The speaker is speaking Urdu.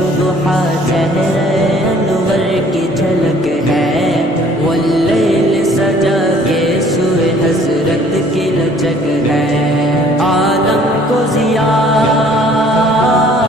صبح چہرے انور کی جھلک ہے، واللیل سجا کے سوئے حسرت کی لچک ہے۔